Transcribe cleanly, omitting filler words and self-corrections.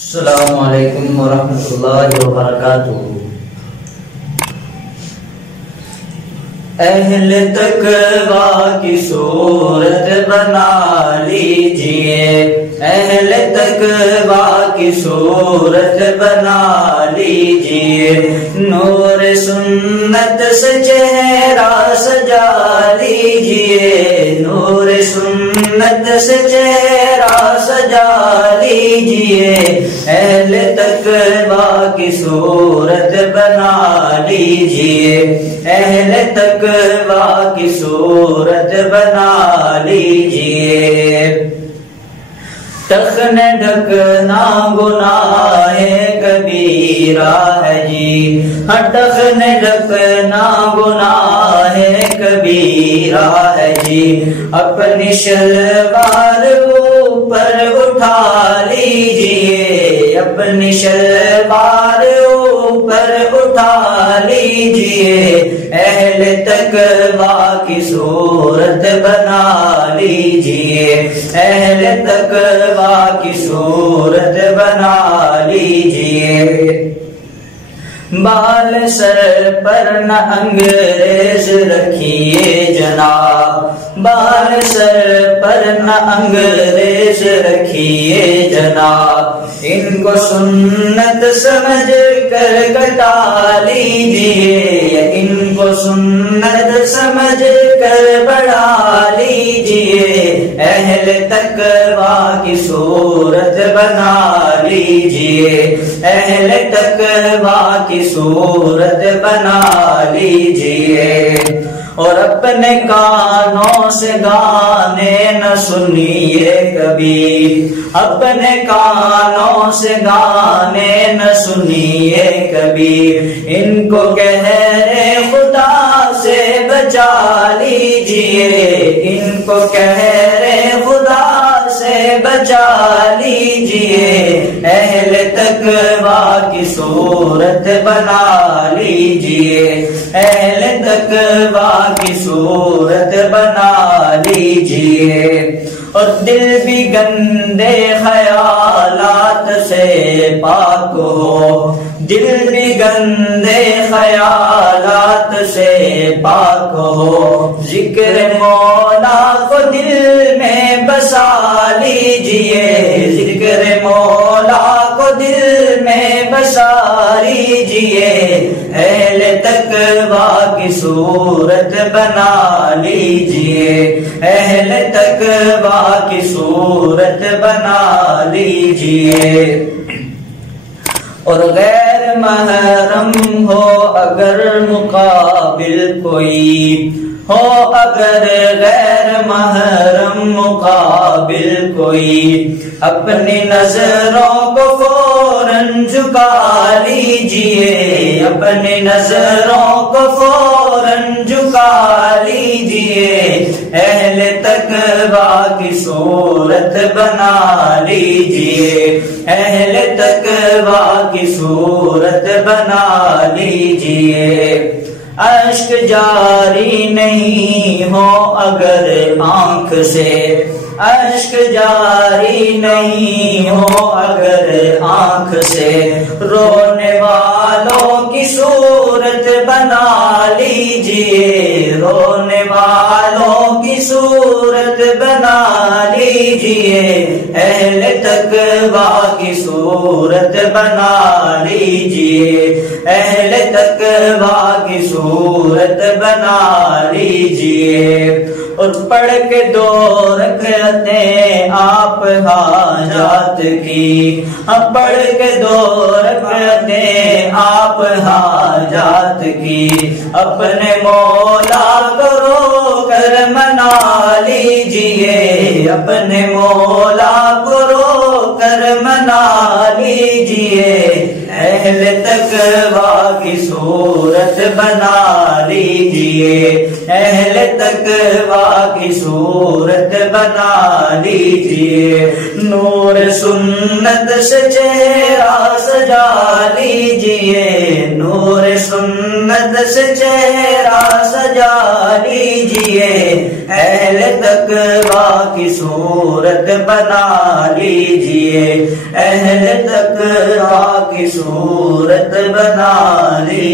السلام علیکم ورحمۃ اللہ وبرکاتہ۔ اہل تقویٰ کی صورت بنا لیجئے، اہل تقویٰ کی صورت بنا لیجئے، نور سنت سے چہرہ سجا لیجئے، نور سنت سے چہرہ سجا لیجئے، اہل تقویٰ کی صورت بنا لیجئے، اہل تقویٰ کی صورت بنا لیجئے۔ تخن ڈھکنا گناہ کبیرہ ہے جی، تخن ڈھکنا گناہ کبیرہ ہے جی، اپنی شلوار اوپر اٹھا لیجئے، اپنی شلوار اوپر اٹھا لیجئے، اہل تقویٰ کی صورت بنا لیجئے، اہل تقویٰ کی صورت بنا لیجئے۔ بال سر پر نہ انگریز رکھیے جناب، بال سر پر نہ انگریز رکھیے جناب، ان کو سنت سمجھ کر کٹا لیجئے، ان کو سنت سمجھ کر بڑھا لیجئے، اہل تقویٰ کی صورت بنا لیجئے، اہل تقویٰ کی صورت بنا لیجئے۔ اور اپنے کانوں سے گانے نہ سنیے کبھی، اپنے کانوں سے گانے نہ سنیے کبھی، ان کو قہر خدا سے بچا لیجئے، ان کو قہر خدا سے بچا لیجئے، اہل تقویٰ کی صورت بنا لیجئے، اہل تقویٰ کی صورت بنا لیجئے۔ اور دل بھی گندے خیالات سے پاک ہو، دل بھی گندے خیالات سے پاک ہو، ذکر مولا کو دل میں بسا لیجئے، ذکر مولا کو دل میں بسا لیجئے، اہل تقویٰ کی صورت بنا لیجئے، اہل تقویٰ کی صورت بنا لیجئے۔ اور غیر محرم ہو اگر مقابل کوئی ہو، اگر غیر محرم مقابل کوئی، اپنی نظروں کو فوراً جھکا لیجئے، اپنی نظروں کو فوراً جھکا لیجئے، اہل تقویٰ کی صورت بنا لیجئے، اہل تقویٰ کی صورت بنا لیجئے۔ اشک جاری نہیں ہو اگر آنکھ سے، اشک جاری نہیں ہو اگر آنکھ سے، رونے والوں کی صورت بنا لیجئے، رونے والوں کی صورت بنا لیجئے، اہل تقویٰ کی صورت بنا لیجئے، اہل تقویٰ کی صورت بنا لیجئے۔ اور پڑھ کے 2 رکعتیں آپ حاجات کی، پڑھ کے 2 رکعتیں آپ حاجات کی، اپنے مولا کو رو کر منا لیجئے، اپنے مولا کو رو کر منا لیجئے، اہل تقویٰ کی صورت بنا لیجئے، اہل تقویٰ کی صورت بنا لیجئے، نور سنت سے چہرہ سجا لیجئے، نور سنت سے چہرہ سجا لیجئے، اہل تقویٰ کی صورت بنا لیجئے، اہل تقویٰ کی صورت بنا لیجئے۔